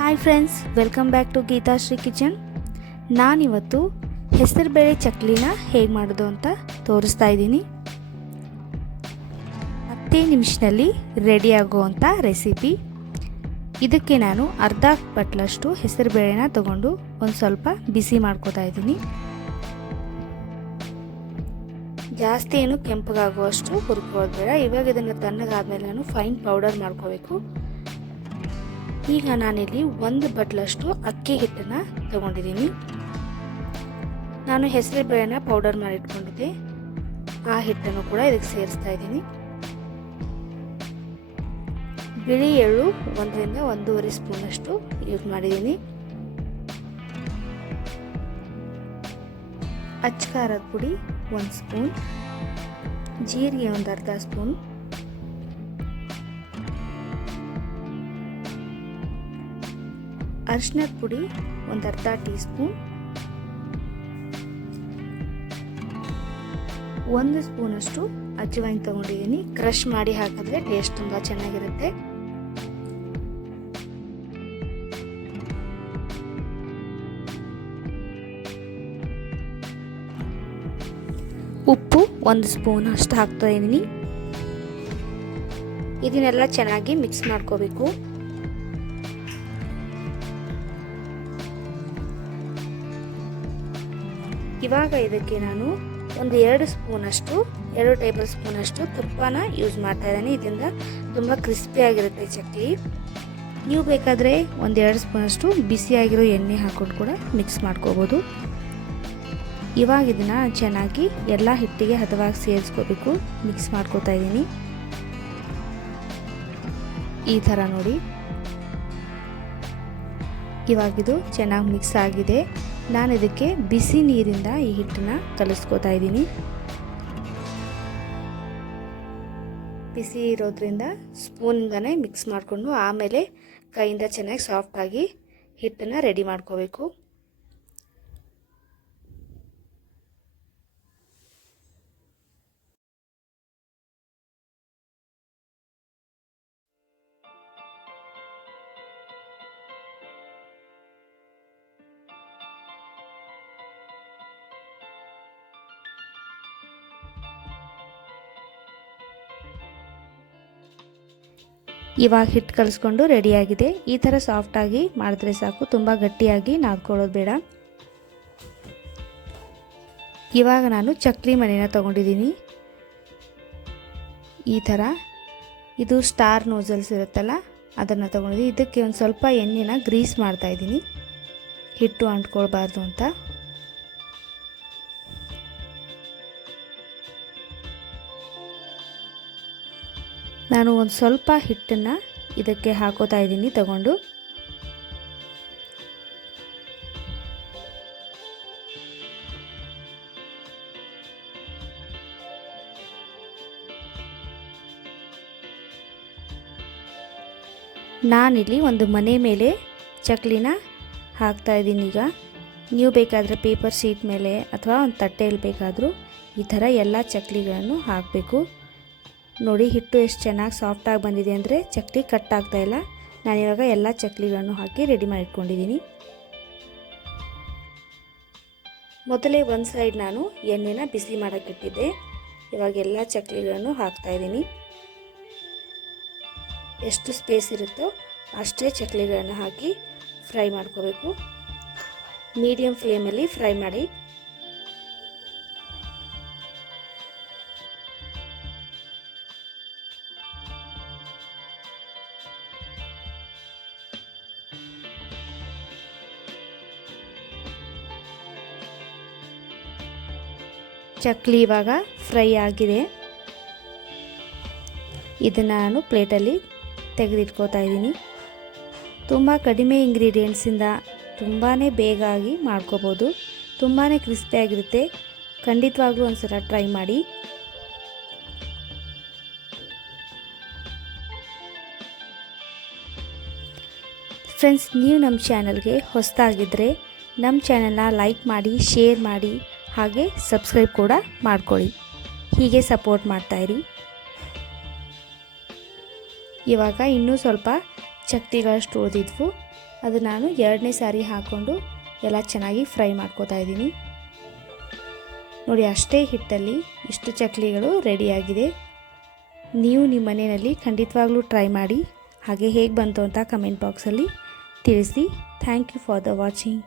Hi friends, welcome back to Geethashree kitchen. ನಾನಿವತ್ತು ಹೆಸರುಬೇಳೆ ಚಕ್ಲಿನ ಹೇಗೆ ಮಾಡೋದು ಅಂತ ತೋರಿಸ್ತಾ ಇದ್ದೀನಿ. 10 ನಿಮಿಷದಲ್ಲಿ ರೆಡಿ ಆಗುವಂಥ ರೆಸಿಪಿ. ಇದಕ್ಕೆ ನಾನು ಅರ್ಧ ಬಟ್ಲಷ್ಟು ಹೆಸರುಬೇಳೆನ ತಗೊಂಡು ಒಂದು ಸ್ವಲ್ಪ ಬಿಸಿ ಮಾಡ್ಕೋತಾ ಇದ್ದೀನಿ. ಜಾಸ್ತಿ ಏನು ಕೆಂಪಗಾಗುವಷ್ಟು ಹುರ್ಕೊಳ್ಳೋದು ಬೇಡ. ಇವಾಗ ಇದನ್ನು ತಣ್ಣಗಾದ್ಮೇಲೆ ನಾನು ಫೈನ್ ಪೌಡರ್ ಮಾಡ್ಕೋಬೇಕು. ಈಗ ನಾನಿಲ್ಲಿ 1 ಬಟ್ಲಷ್ಟು ಅಕ್ಕಿ ಹಿಟ್ಟನ್ನು ತಗೊಂಡಿದ್ದೀನಿ. ನಾನು ಹೆಸರುಬೇಳೆನ ಪೌಡರ್ ಮಾಡಿ ಇಟ್ಕೊಂಡಿದ್ದೆ, ಆ ಹಿಟ್ಟನ್ನು ಕೂಡ ಇದಕ್ಕೆ ಸೇರಿಸ್ತಾ ಇದ್ದೀನಿ. ಬಿಳಿ ಎಳ್ಳು 1 ರಿಂದ 1.5 ಸ್ಪೂನಷ್ಟು ಯೂಸ್ ಮಾಡಿದ್ದೀನಿ. ಅಚ್ಚ ಖಾರದ ಪುಡಿ 1 ಸ್ಪೂನ್, ಜೀರಿಗೆ 1 ಅರ್ಧ ಸ್ಪೂನ್, ಅರಿಶಿನದ ಪುಡಿ 1 ಅರ್ಧ ಟೀ ಸ್ಪೂನ್, 1 ಸ್ಪೂನಷ್ಟು ಅಜ್ವೈನ್ ತಗೊಂಡಿದ್ದೀನಿ. ಕ್ರಷ್ ಮಾಡಿ ಹಾಕಿದ್ರೆ ಟೇಸ್ಟ್ ತುಂಬ ಚೆನ್ನಾಗಿರುತ್ತೆ. ಉಪ್ಪು 1 ಸ್ಪೂನ್ ಅಷ್ಟು ಹಾಕ್ತಾ ಇದ್ದೀನಿ. ಇದನ್ನೆಲ್ಲ ಚೆನ್ನಾಗಿ ಮಿಕ್ಸ್ ಮಾಡ್ಕೋಬೇಕು. ಇವಾಗ ಇದಕ್ಕೆ ನಾನು 2 ಸ್ಪೂನಷ್ಟು 2 ಟೇಬಲ್ ಸ್ಪೂನಷ್ಟು ತುಪ್ಪನ ಯೂಸ್ ಮಾಡ್ತಾ ಇದ್ದೀನಿ. ಇದರಿಂದ ತುಂಬ ಕ್ರಿಸ್ಪಿಯಾಗಿರುತ್ತೆ ಚಕ್ಲಿ. ನೀವು ಬೇಕಾದರೆ 2 ಸ್ಪೂನಷ್ಟು ಬಿಸಿಯಾಗಿರೋ ಎಣ್ಣೆ ಹಾಕೊಂಡು ಕೂಡ ಮಿಕ್ಸ್ ಮಾಡ್ಕೋಬೋದು. ಇವಾಗ ಇದನ್ನು ಚೆನ್ನಾಗಿ ಎಲ್ಲ ಹಿಟ್ಟಿಗೆ ಹದವಾಗಿ ಸೇರಿಸ್ಕೋಬೇಕು. ಮಿಕ್ಸ್ ಮಾಡ್ಕೋತಾ ಇದ್ದೀನಿ ಈ ಥರ ನೋಡಿ. ಇವಾಗಿದು ಚೆನ್ನಾಗಿ ಮಿಕ್ಸ್ ಆಗಿದೆ. ನಾನು ಇದಕ್ಕೆ ಬಿಸಿ ನೀರಿಂದ ಈ ಹಿಟ್ಟನ್ನ ಕಲಿಸ್ಕೋತಾ ಇದ್ದೀನಿ. ಬಿಸಿ ಇರೋದ್ರಿಂದ ಸ್ಪೂನಿಂದನೇ ಮಿಕ್ಸ್ ಮಾಡಿಕೊಂಡು ಆಮೇಲೆ ಕೈಯಿಂದ ಚೆನ್ನಾಗಿ ಸಾಫ್ಟಾಗಿ ಹಿಟ್ಟನ್ನು ರೆಡಿ ಮಾಡ್ಕೋಬೇಕು. ಇವಾಗ ಹಿಟ್ಟು ಕಲಿಸ್ಕೊಂಡು ರೆಡಿಯಾಗಿದೆ. ಈ ಥರ ಸಾಫ್ಟಾಗಿ ಮಾಡಿದ್ರೆ ಸಾಕು, ತುಂಬ ಗಟ್ಟಿಯಾಗಿ ನಾದ್ಕೊಳ್ಳೋದು ಬೇಡ. ಇವಾಗ ನಾನು ಚಕ್ಲಿ ಮನೆನ ತೊಗೊಂಡಿದ್ದೀನಿ. ಈ ಥರ ಇದು ಸ್ಟಾರ್ ನೋಸಲ್ಸ್ ಇರುತ್ತಲ್ಲ, ಅದನ್ನು ತೊಗೊಂಡಿದ್ದೀನಿ. ಇದಕ್ಕೆ ಒಂದು ಸ್ವಲ್ಪ ಎಣ್ಣೆನ ಗ್ರೀಸ್ ಮಾಡ್ತಾಯಿದ್ದೀನಿ, ಹಿಟ್ಟು ಅಂಟ್ಕೊಳ್ಬಾರ್ದು ಅಂತ. ನಾನು ಒಂದು ಸ್ವಲ್ಪ ಹಿಟ್ಟನ್ನು ಇದಕ್ಕೆ ಹಾಕೋತಾ ಇದ್ದೀನಿ ತಗೊಂಡು. ನಾನಿಲ್ಲಿ ಒಂದು ಮನೆ ಮೇಲೆ ಚಕ್ಲಿನ ಹಾಕ್ತಾ ಇದ್ದೀನಿ. ಈಗ ನೀವು ಬೇಕಾದರೆ ಪೇಪರ್ ಶೀಟ್ ಮೇಲೆ ಅಥವಾ ಒಂದು ತಟ್ಟೆಯಲ್ಲಿ ಬೇಕಾದರೂ ಈ ಥರ ಎಲ್ಲ ಚಕ್ಲಿಗಳನ್ನು ಹಾಕಬೇಕು. ನೋಡಿ ಹಿಟ್ಟು ಎಷ್ಟು ಚೆನ್ನಾಗಿ ಸಾಫ್ಟಾಗಿ ಬಂದಿದೆ ಅಂದರೆ ಚಕ್ಲಿ ಕಟ್ ಆಗ್ತಾಯಿಲ್ಲ. ನಾನಿವಾಗ ಎಲ್ಲ ಚಕ್ಲಿಗಳನ್ನು ಹಾಕಿ ರೆಡಿ ಮಾಡಿಟ್ಕೊಂಡಿದ್ದೀನಿ. ಮೊದಲೇ ಒಂದು ಸೈಡ್ ನಾನು ಎಣ್ಣೆನ ಬಿಸಿ ಮಾಡೋಕ್ಕಿಟ್ಟಿದ್ದೆ. ಇವಾಗ ಎಲ್ಲ ಚಕ್ಲಿಗಳನ್ನು ಹಾಕ್ತಾಯಿದ್ದೀನಿ. ಎಷ್ಟು ಸ್ಪೇಸ್ ಇರುತ್ತೋ ಅಷ್ಟೇ ಚಕ್ಲಿಗಳನ್ನು ಹಾಕಿ ಫ್ರೈ ಮಾಡ್ಕೋಬೇಕು. ಮೀಡಿಯಮ್ ಫ್ಲೇಮಲ್ಲಿ ಫ್ರೈ ಮಾಡಿ. ಚಕ್ಲಿ ಇವಾಗ ಫ್ರೈ ಆಗಿದೆ. ಇದನ್ನು ನಾನು ಪ್ಲೇಟಲ್ಲಿ ತೆಗೆದಿಟ್ಕೋತಾ ಇದ್ದೀನಿ. ತುಂಬ ಕಡಿಮೆ ಇಂಗ್ರೀಡಿಯೆಂಟ್ಸಿಂದ ತುಂಬಾ ಬೇಗ ಆಗಿ ಮಾಡ್ಕೋಬೋದು. ತುಂಬಾ ಕ್ರಿಸ್ಪಿಯಾಗಿರುತ್ತೆ. ಖಂಡಿತವಾಗ್ಲೂ ಒಂದು ಸಲ ಟ್ರೈ ಮಾಡಿ. ಫ್ರೆಂಡ್ಸ್, ನೀವು ನಮ್ಮ ಚಾನಲ್ಗೆ ಹೊಸದಾಗಿದ್ದರೆ ನಮ್ಮ ಚಾನಲ್ನ ಲೈಕ್ ಮಾಡಿ, ಶೇರ್ ಮಾಡಿ, ಹಾಗೆ ಸಬ್ಸ್ಕ್ರೈಬ್ ಕೂಡ ಮಾಡ್ಕೊಳ್ಳಿ. ಹೀಗೆ ಸಪೋರ್ಟ್ ಮಾಡ್ತಾಯಿರಿ. ಇವಾಗ ಇನ್ನೂ ಸ್ವಲ್ಪ ಚಕ್ಲಿಗಳಷ್ಟು ಉಳಿದಿದ್ವು, ಅದು ನಾನು ಎರಡನೇ ಸಾರಿ ಹಾಕ್ಕೊಂಡು ಎಲ್ಲ ಚೆನ್ನಾಗಿ ಫ್ರೈ ಮಾಡ್ಕೋತಾ ಇದ್ದೀನಿ. ನೋಡಿ, ಅಷ್ಟೇ ಹಿಟ್ಟಲ್ಲಿ ಇಷ್ಟು ಚಕ್ಲಿಗಳು ರೆಡಿಯಾಗಿದೆ. ನೀವು ನಿಮ್ಮ ಮನೆಯಲ್ಲಿ ಖಂಡಿತವಾಗ್ಲೂ ಟ್ರೈ ಮಾಡಿ. ಹಾಗೆ ಹೇಗೆ ಬಂತು ಅಂತ ಕಮೆಂಟ್ ಬಾಕ್ಸಲ್ಲಿ ತಿಳಿಸಿ. Thank you for the watching.